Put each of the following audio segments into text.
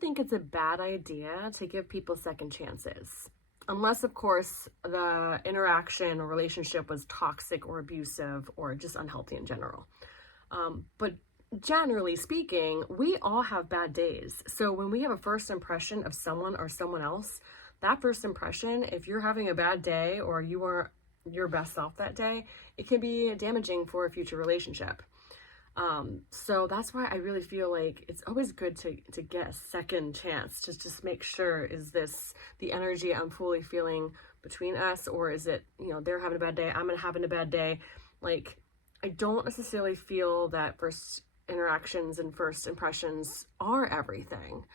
don't think it's a bad idea to give people second chances. Unless, of course, the interaction or relationship was toxic or abusive or just unhealthy in general. But generally speaking, we all have bad days. So when we have a first impression of someone or someone else, that first impression, if you're having a bad day or you are your best self that day, it can be damaging for a future relationship. So that's why I really feel like it's always good to get a second chance to just make sure, is this the energy I'm fully feeling between us, or is it, they're having a bad day, I'm having a bad day. Like, I don't necessarily feel that first interactions and first impressions are everything.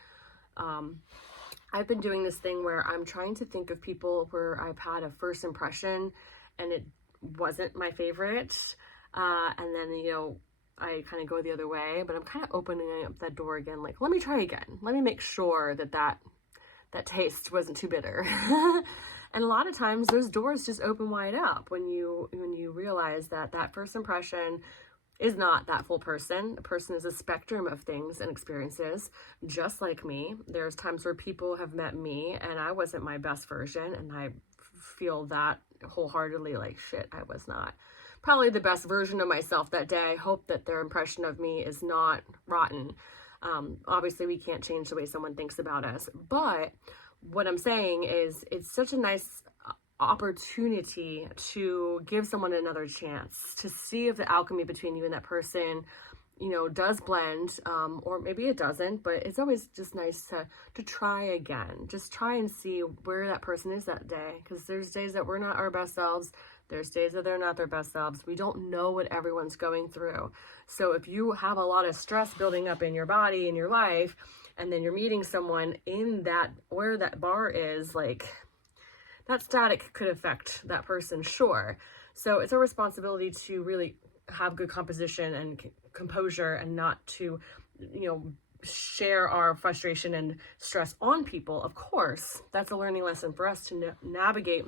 I've been doing this thing where I'm trying to think of people where I've had a first impression and it wasn't my favorite. And then, I kind of go the other way, but I'm kind of opening up that door again. Like, let me try again. Let me make sure that taste wasn't too bitter. And a lot of times those doors just open wide up when you realize that first impression is not that full person. A person is a spectrum of things and experiences, just like me. There's times where people have met me and I wasn't my best version, and I feel that wholeheartedly, like, shit, I was not probably the best version of myself that day. I hope that their impression of me is not rotten. Obviously, we can't change the way someone thinks about us, but what I'm saying is it's such a nice opportunity to give someone another chance to see if the alchemy between you and that person, does blend, or maybe it doesn't, but it's always just nice to try again. Just try and see where that person is that day, because there's days that we're not our best selves. There's days that they're not their best selves. We don't know what everyone's going through. So if you have a lot of stress building up in your body, in your life, and then you're meeting someone in that, where that bar is, like, that static could affect that person, sure. So it's our responsibility to really have good composition and composure, and not to, share our frustration and stress on people. Of course, that's a learning lesson for us to navigate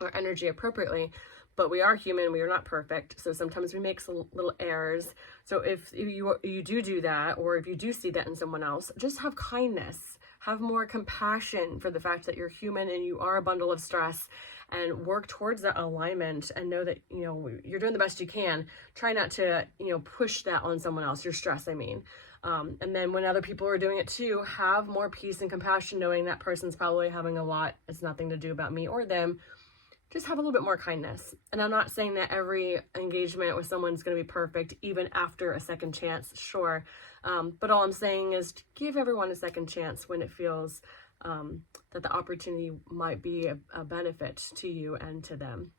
our energy appropriately, but we are human, we are not perfect, so sometimes we make some little errors. So if you do that, or if you do see that in someone else, just have kindness, have more compassion for the fact that you're human and you are a bundle of stress, and work towards that alignment, and know that you're doing the best you can. Try not to push that on someone else, your stress, I mean. And then when other people are doing it too, have more peace and compassion, knowing that person's probably having a lot. It's nothing to do about me or them. Just have a little bit more kindness. And I'm not saying that every engagement with someone's going to be perfect, even after a second chance, sure. But all I'm saying is to give everyone a second chance when it feels that the opportunity might be a benefit to you and to them.